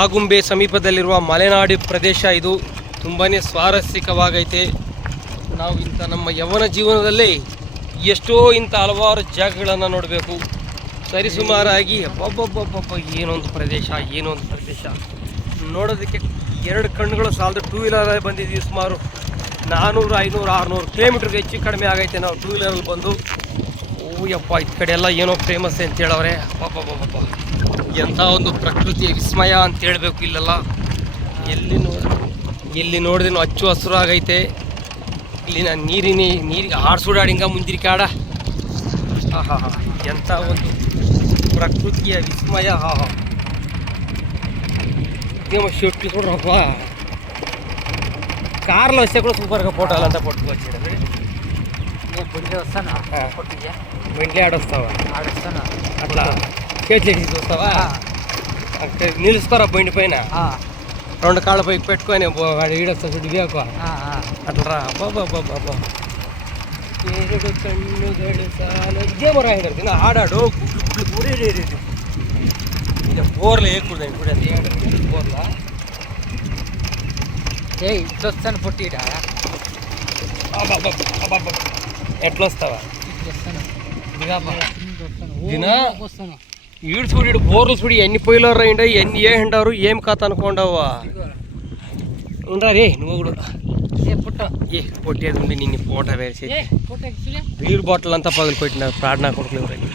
ಆಗುಂಬೆ ಸಮೀಪದಲ್ಲಿರುವ ಮಲೆನಾಡು ಪ್ರದೇಶ. ಇದು ತುಂಬಾ ಸ್ವಾರಸ್ಯಕವಾಗೈತೆ. ನಾವು ಇಂಥ ನಮ್ಮ ಯವನ ಜೀವನದಲ್ಲಿ ಎಷ್ಟೋ ಇಂಥ ಹಲವಾರು ಜಾಗಗಳನ್ನು ನೋಡಬೇಕು. ಸರಿಸುಮಾರಾಗಿ ಒಬ್ಬೊಬ್ಬೊಬ್ಬೊಬ್ಬ ಏನೊಂದು ಪ್ರದೇಶ ನೋಡೋದಕ್ಕೆ ಎರಡು ಕಣ್ಣುಗಳು ಸಾಲದು. ಟೂ ವೀಲರಲ್ಲಿ ಬಂದಿದ್ದೀವಿ. ಸುಮಾರು 400, 500, 600 ಕಿಲೋಮೀಟ್ರಿಗೆ ಹೆಚ್ಚು ಕಡಿಮೆ ಆಗೈತೆ ನಾವು ಟೂ ವೀಲರಲ್ಲಿ ಬಂದು. ಯಪ್ಪ ಈ ಕಡೆ ಎಲ್ಲ ಏನೋ ಫೇಮಸ್ ಅಂತ ಹೇಳವ್ರೆ. ಪಾಪ ಎಂಥ ಒಂದು ಪ್ರಕೃತಿಯ ವಿಸ್ಮಯ ಅಂತ ಹೇಳಬೇಕು. ಇಲ್ಲೆಲ್ಲ ಎಲ್ಲಿ ನೋಡಿದ್ರೂ ಹಚ್ಚು ಹಸಿರು ಆಗೈತೆ. ಇಲ್ಲಿನ ನೀರಿಗೆ ಆಡ್ಸುಡಾಡಿಂಗ ಮುಂದಿರಿ ಕಾಡ. ಎಂಥ ಒಂದು ಪ್ರಕೃತಿಯ ವಿಸ್ಮಯ. ಶೆಟ್ಟಿ ನೋಡ್ರಪ್ಪ, కార్లో వస్తే కూడా సూపర్గా ఫోటోలు అంతా పట్టుకోవచ్చు. వెంటనే ఆడొస్తావా? అట్లా చేతి చూస్తావా? నిలుస్తారా బండి పైన, 2 కాళ్ళ పైకి పెట్టుకొని ఈడొస్తా చూడు ఇవేకు అట్లా. బాబా ఏడు కన్నుగడు సాలు ఇదేమరా ಹೇಳ್ತೀನಿ ಹಾಡಾಡು ಇದು ಬೋರ್ಲ ಏಕೂಡ್ದೆ ಕೂಡ ಅಂತ ಬೋರ್ಲ ఏయ్ ఇట్లొస్తాను పొట్టిడా. ఎట్లా వస్తావా? ఈడు చూడు బోర్లు చూడు ఎన్ని పొయ్యిలో అయిండ ఎన్ని ఏండారు ఏం కథ అనుకోండావా. ఉండరా రే నువ్వు కూడా పొట్టేది ఉండి నిన్ను ఫోటో వేసి బీర్ బాటిల్ అంతా పగిలి కొట్టినారు. ప్రార్థనా కొడుకులు ఎవరైనా